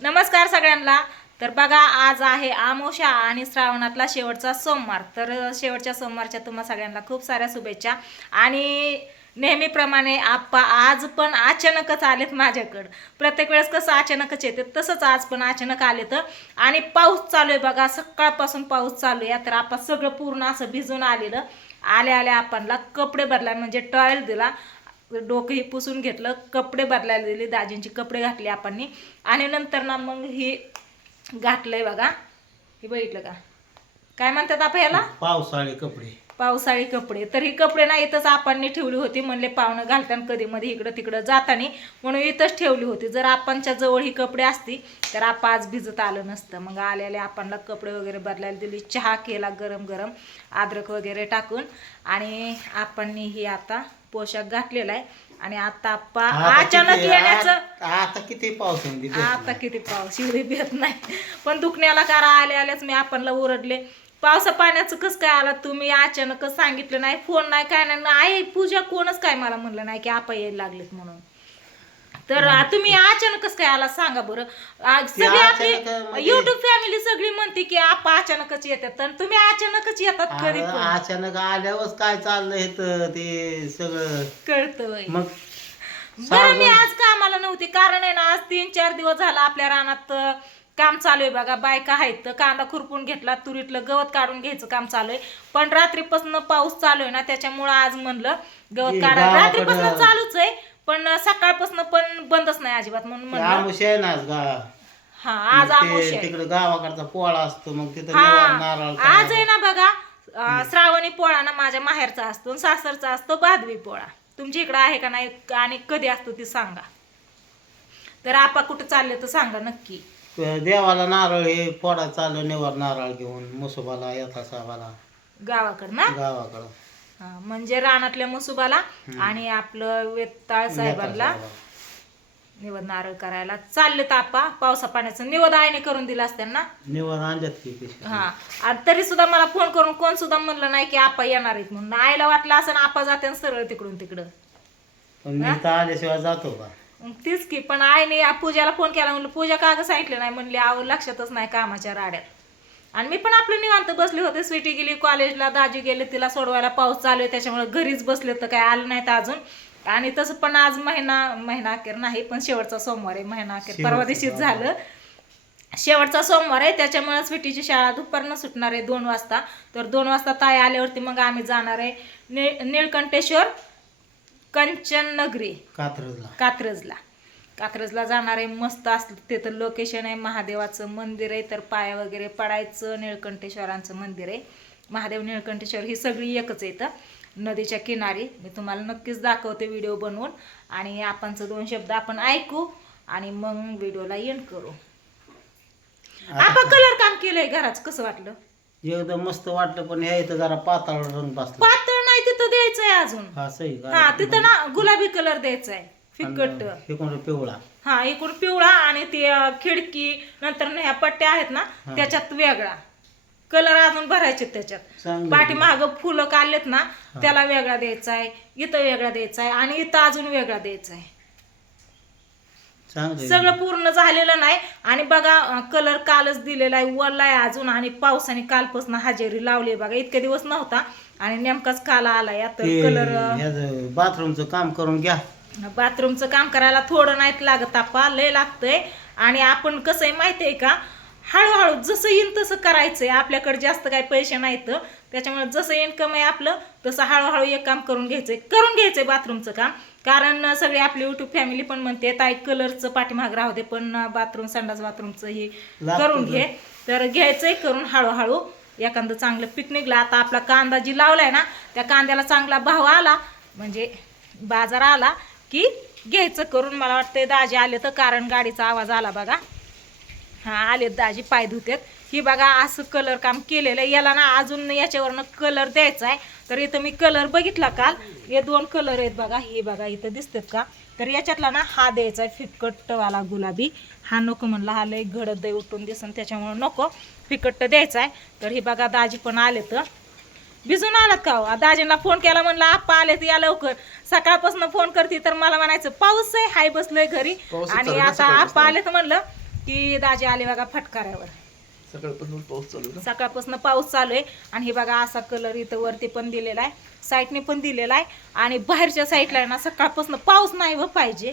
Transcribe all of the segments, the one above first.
नमस्कार सगळ्यांना. तर बघा आज आहे आमोशा आणि श्रावणातला शेवटचा सोमवार. तर शेवटच्या सोमवारच्या तुम्हा सगळ्यांना खूप साऱ्या शुभेच्छा. आणि नेहमीप्रमाणे आप्पा आज पण अचानकच आलेत माझ्याकडं. प्रत्येक वेळेस कसं अचानकच येते तसंच आज पण अचानक आले तर. आणि पाऊस चालू आहे बघा सकाळपासून पाऊस चालू आहे. तर आप्पा सगळं पूर्ण असं भिजून आलेलं. आल्या आल्या आपणला कपडे बदला म्हणजे टॉयल दिला. डोकंही पुसून घेतलं कपडे बदलायला दिले दाजींचे कपडे घातले आपण आणि नंतर ना मग ही घातलंय बघा. हे बघितलं का? काय म्हणतात आपण याला पावसाळी कपडे. पावसाळी कपडे. तर ही कपडे ना इथंच आपण ठेवली होती म्हणले पाहुणं घालताना कधी मध्ये इकडं तिकडं जाताना. म्हणून इथंच ठेवली होती. जर आपणच्या जवळ ही कपडे असती तर आपण आज भिजत आलं नसतं. मग आलेले आपणला कपडे वगैरे बदलायला दिली चहा केला गरम गरम अद्रक वगैरे टाकून. आणि आपण ही आता पोशाख घातलेला आहे. आणि आता आप्पा आता अचानक किती- येण्याचं. आता किती पाऊस आहे म्हणजे आता किती पाऊस एवढी भेट नाही. पण दुखण्याला कारा आले आल्याच मी आपणला ओरडले. पावसा पाण्याचं कसं काय आला तुम्ही? अचानकच सांगितलं नाही फोन नाही काय नाही. आई पूजा कोणच काय मला म्हणलं नाही की आपा यायला लागलेत म्हणून. तर तुम्ही अचानकच काय आला सांगा बरं. सगळी आपली अचानक म्हणजे- युट्यूब फॅमिली सगळी म्हणते की आपा अचानकच येतात तर तुम्ही अचानकच येतात कधी अरे, अचानक आल्यावर काय चाललंय तर ते सगळं. कळतं मग बरं मी आज कामाला नव्हते. कारण आहे ना आज तीन चार दिवस झाला आपल्या रानात अं, काम चालू आहे बघा. बायका आहेत तर कांदा खुरपून घेतला तुरीतलं गवत काढून घ्यायचं काम चालू आहे. पण रात्रीपासून पाऊस चालू आहे ना त्याच्यामुळं आज म्हणलं गवत काढा. गावाकडं- रात्रीपासून चालूच आहे. पण सकाळपासून पण बंदच नाही अजिबात म्हणून म्हणलं. आमुष आहे ना आज गा हा आज ते आहे. तिकडे गावाकडचा पोळा असतो मग तिथं निवार नारळ आज आहे ना बघा अं, श्रावणी पोळा ना माझ्या माहेरचा असतो आणि सासरचा असतो बादवी पोळा. तुमच्या इकडे आहे का नाही आणि कधी असतो ते सांगा. तर आपा कुठं चालले तर सांगा नक्की. देवाला नारळ हे पोळा चालू निवार नारळ घेऊन मुसोबाला यथा साहेबाला गावाकडं ना? गावाकडं. म्हणजे रानातल्या मुसुबाला आणि आपलं वेताळ साहेबांना निवद नारळ करायला. चालले तापा पावसा पाण्याचं निवद आईने करून दिलं असतं ना? निवार आणल्यात की. हा. आणि तरी सुद्धा मला फोन करून कोण सुद्धा म्हणलं नाही की आपा येणार आहेत म्हणून. आईला वाटलं असं आपा जाते सरळ तिकडून तिकडं. पण मी तर आल्याशिवाय जातो का तीच की पण आईने पूजाला फोन केला म्हणलं पूजा का गं सांगितलं नाही? म्हणली आव लक्षातच नाही कामाच्या राड्यात. आणि मी पण आपलं निवांत बसले होते. स्वीटी गेली कॉलेजला दाजी गेले तिला सोडवायला पाऊस चालू आहे त्याच्यामुळे घरीच बसले तर काय आलं नाहीत अजून. आणि तसं पण आज महिना महिना अखेर नाही पण शेवटचा सोमवार आहे महिना अखेर परवा दिवशीच झालं. शेवटचा सोमवार आहे त्याच्यामुळे स्वीटीची शाळा दुपारनं सुटणार आहे दोन वाजता. तर दोन वाजता ताई आल्यावरती मग आम्ही जाणार आहे नि निळकंठेश्वर कंचन नगरी कात्रजला. कात्रजला. कात्रजला जाणार आहे मस्त असलं तिथं लोकेशन आहे महादेवाचं मंदिर आहे तर पाया वगैरे पडायचं निळकंठेश्वरांचं मंदिर आहे. महादेव निळकंठेश्वर ही सगळी एकच आहे इथं नदीच्या किनारी. मी तुम्हाला नक्कीच दाखवते व्हिडिओ बनवून. आणि आपणचं दोन शब्द आपण ऐकू आणि मग व्हिडिओला एंड करू. आपण कलर काम केलंय घराच कसं वाटलं? एकदम मस्त वाटलं पण हे इथं जरा पाताळ रंग बसला. पातळ नाही तिथं द्यायचंय अजून. हा सही. हा तिथं ना गुलाबी कलर द्यायचा आहे फिकट. हे कोण पिवळा. हा एकूण पिवळा आणि ते खिडकी नंतर ह्या पट्ट्या आहेत ना. त्याच्यात वेगळा. कलर अजून भरायचे त्याच्यात. पाठीमाग फुलं काढलेत ना त्याला वेगळा द्यायचा आहे इथं वेगळा द्यायचा आहे आणि इथं अजून वेगळा द्यायचा आहे. सगळं पूर्ण झालेलं नाही आणि बघा कलर कालच दिलेला आहे वरला आहे अजून आणि पावसाने कालपासून हजेरी लावली बघा. इतके दिवस नव्हता आणि नेमकाच काल आलाय तर कलर. बाथरूमचं काम करून घ्या. बाथरूमचं काम करायला थोडं नाहीत लागत आपा लय लागतंय. आणि आपण कसं आहे माहिती आहे का हळूहळू जसं येईन तसं करायचंय. आपल्याकडे जास्त काही पैसे नाहीत. त्याच्यामुळे जसं इन्कम आहे आपलं तसं हळूहळू एक काम करून घ्यायचंय. करून घ्यायचंय बाथरूमचं काम. कारण सगळे आपली युट्यूब फॅमिली पण म्हणते ताई कलरचं पाठीमाग राहू दे पण बाथरूम संडास बाथरूमचं हे करून घे. तर घ्यायचंय करून हळूहळू. एखादं चांगलं पिकनिकला आता आपला कांदा जी लावलाय ना त्या कांद्याला चांगला भाव आला म्हणजे बाजार आला की घ्यायचं करून मला वाटतंय दाजी आले तर कारण गाडीचा आवाज आला बघा. हा आले दाजी पाय धुतेत. ही बघा असं कलर काम केलेलं आहे. याला ना अजून याच्यावरनं कलर द्यायचा आहे. तर इथं मी कलर बघितला काल. हे दोन कलर आहेत बघा. हे बघा इथं दिसतात का? तर याच्यातला ना हा द्यायचा आहे फिकटवाला गुलाबी. हा नको म्हणला हा लय घडत दे उठून दिसन त्याच्यामुळे नको फिकट द्यायचा आहे. तर हे बघा दाजी पण आले तर भिजून आलात का हो? दाजींना फोन केला म्हणलं आप्पा आले तर या लवकर. सकाळपासून फोन करते तर मला म्हणायचं पाऊस आहे हाय बसलोय घरी. आणि चालू आता आप्पा आले तर म्हणलं की दाजी आले बघा फटकाऱ्यावर. सकाळपासून पाऊस चालू आहे ना? सकाळपासून पाऊस चालू आहे. आणि हे बघा असा कलर इथं वरती पण दिलेला आहे. साईडने पण दिलेला आहे. आणि बाहेरच्या साईडला आहे ना सकाळपासून पाऊस नाही व पाहिजे.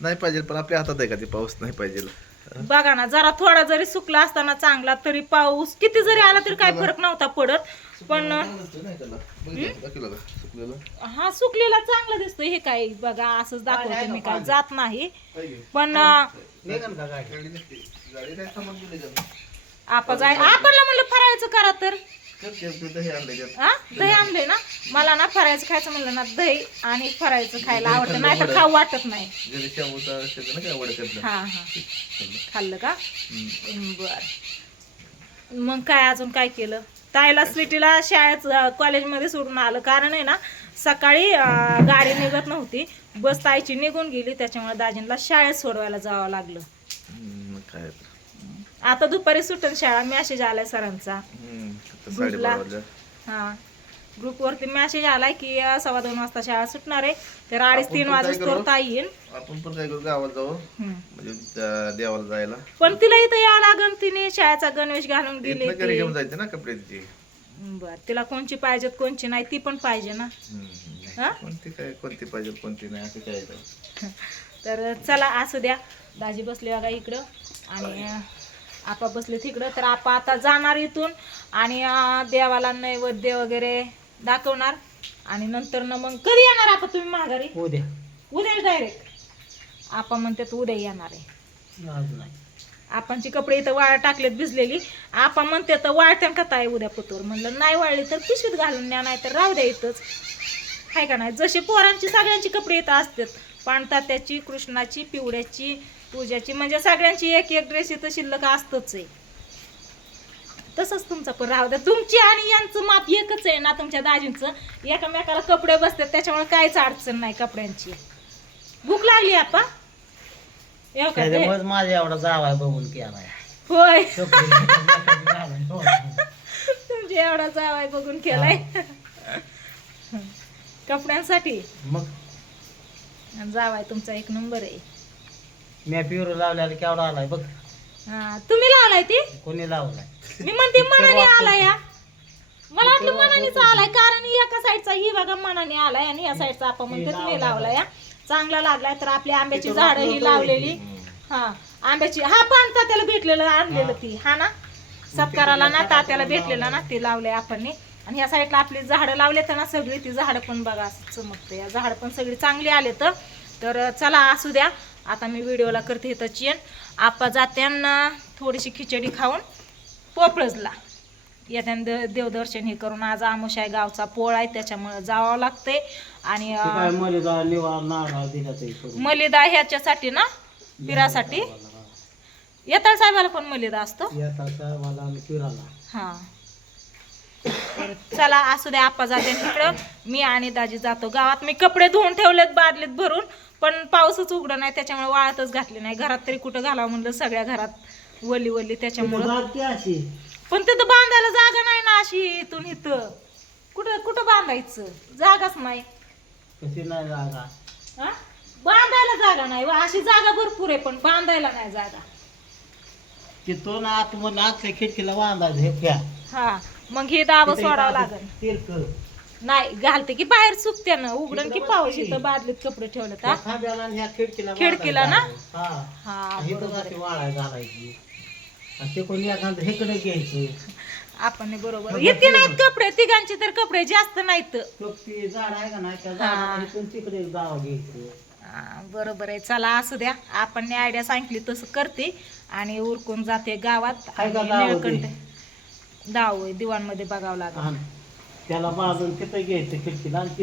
नाही पाहिजे पण आपल्या हातात आहे का ते पाऊस? नाही पाहिजे. बघा ना जरा थोडा जरी सुकला असताना चांगला तरी पाऊस किती जरी आला तरी काय फरक नव्हता पडत पण हा सुकलेला चांगला दिसतोय. हे काय बघा असंच दाखवते मी काय जात नाही. पण आपण जाय आपणला म्हणलं फरायचं करा तर. दही आणलं त्यात. हा दही आणलंय ना? मला ना फरायचं खायचं म्हणलं ना दही आणि फरायचं खायला आवडतं नाही तर खाऊ वाटत नाही. हा हा. खाल्लं. का. बर. मग काय अजून काय केलं? ताईला स्वीटीला शाळेत कॉलेजमध्ये सोडून आलं. कारण आहे ना सकाळी गाडी निघत नव्हती. बस ताईची निघून गेली त्याच्यामुळे दाजींला शाळेत सोडवायला जावं लागलं. काय. आता दुपारी सुटून शाळा मेसेज आलाय सरांचा. वाजल्या हा. ग्रुपवरती मेसेज आलाय की सव्वा दोन वाजता शाळा सुटणार आहे. तर अडीच तीन वाजता? ताई येईल आपण पण काय करू? गावात जाऊ. म्हणजे देवाला जायला. पण तिला इथं यावं लागन तिने. शाळेचा गणवेश घालून गेली घेऊन जायचे ना कपडे तिचे बर तिला कोणची पाहिजेत कोणची नाही ती पण पाहिजे ना. हा? कोणती काय कोणती पाहिजे कोणती नाही असं काय. तर चला असू द्या. दाजी बसले बघा इकडं. आणि आपा बसले तिकडं तर आपा आता जाणार इथून आणि देवाला नैवेद्य वगैरे दाखवणार. आणि नंतर ना मग कधी येणार आपा तुम्ही माघारी? उद्या. उद्या डायरेक्ट आपा म्हणतात उद्या येणार आहे. आपणची कपडे इथं वाळ टाकलेत भिजलेली. आपण म्हणते तर वाळत्या का ताई उद्या पुतोर? म्हणलं नाही वाळली तर पिशवीत घालून न्या नाही तर राहू द्या इथंच. हाय का नाही? जशी पोरांची सगळ्यांची कपडे इथं असतात. पाणतात्याची कृष्णाची पिवड्याची पूजाची. म्हणजे सगळ्यांची एक एक ड्रेस इथं शिल्लक असतच आहे. तसंच तुमचं पण राहू द्या. तुमची आणि यांचं माप एकच आहे ना तुमच्या दाजींचं. एकामेकाला कपडे बसतात त्याच्यामुळे काहीच अडचण नाही कपड्यांची. भूक लागली आपा? त्याच्यामुळेच माझ्या एवढा जावाय बघून केलाय. होय. तुमच्या एवढा जावाय बघून केलाय. कपड्यांसाठी? मग? जावाय तुमचा एक नंबर आहे. मी पिरू लावल्याला केवढा आलाय बघ. हा तुम्ही लावलाय ती? कोणी लावलाय? मी म्हणते मनाने आलाय या. मला वाटलं मनानेच आलाय कारण एका साईडचा ही बघा मनाने आलाय आणि या साईडचा आपण म्हणतो तुम्ही लावलाय हा. चांगला लागलाय तर आपली आंब्याची झाडं ही लावलेली. हा आंब्याची हा पण तात्याला भेटलेलं आणलेलं ती हा ना? सत्काराला ना तात्याला भेटलेलं ना ते लावलंय आपण आणि ह्या साईडला आपली झाडं लावले तर ना सगळी ती झाडं पण बघा असं चमकते या झाडं पण सगळी चांगली आले तर तर चला असू द्या. आता मी व्हिडिओला करते इथं चेन आपा जात्यांना थोडीशी खिचडी खाऊन पोपळजला. येत्यान दे देवदर्शन हे करून आज आमुषाय गावचा पोळ आहे त्याच्यामुळे जावं लागते आणि मलिदा ह्याच्यासाठी ना पिरासाठी? येताळ साहेबाला पण मलिदा असतो? हा. चला असू द्या आप्पा जाते तिकडं मी आणि दाजी जातो गावात. मी कपडे धुवून ठेवलेत बादलीत भरून. पण पाऊसच उघडं नाही त्याच्यामुळे वाळतच घातली नाही. घरात तरी कुठं घालावं म्हणलं सगळ्या घरात वली वली त्याच्यामुळं. अशी. पण तिथं बांधायला जागा नाही ना अशी इथून इथं. कुठं कुठं बांधायचं? जागाच नाही. कशी नाही जागा? हा? बांधायला जागा नाही व अशी जागा भरपूर आहे पण बांधायला नाही जागा. तिथून आतमध्ये आतल्या खिडकीला बांधायचं हे हा मग हे दाब सोडावं लागेल. नाही घालते की बाहेर सुकते ना उघडून की पाऊस इथं बादलीत कपडे ठेवले त्या तर खांद्याला आणि ह्या खिडकीला खिडकीला ना? हा. बरोबर आहे. वाळाय घालायची. आणि ते कोणी एखादं हेकडे घ्यायचं. आपण बरोबर. इतके नाहीत कपडे तिघांचे तर कपडे जास्त नाहीत. तो ते झाड आहे का नाही त्या. झाडाला इथून तिकडे जावं घ्यायचं? हा, बरोबर आहे. चला असू द्या. आपण आयडिया सांगितली तसं करते. आणि उरकून जाते गावात. का दाव? निळकंठ? दाव आहे दिवाणमध्ये बघावं लागेल. त्याला बांधून तिथं घ्यायचं खिडकीला. आणि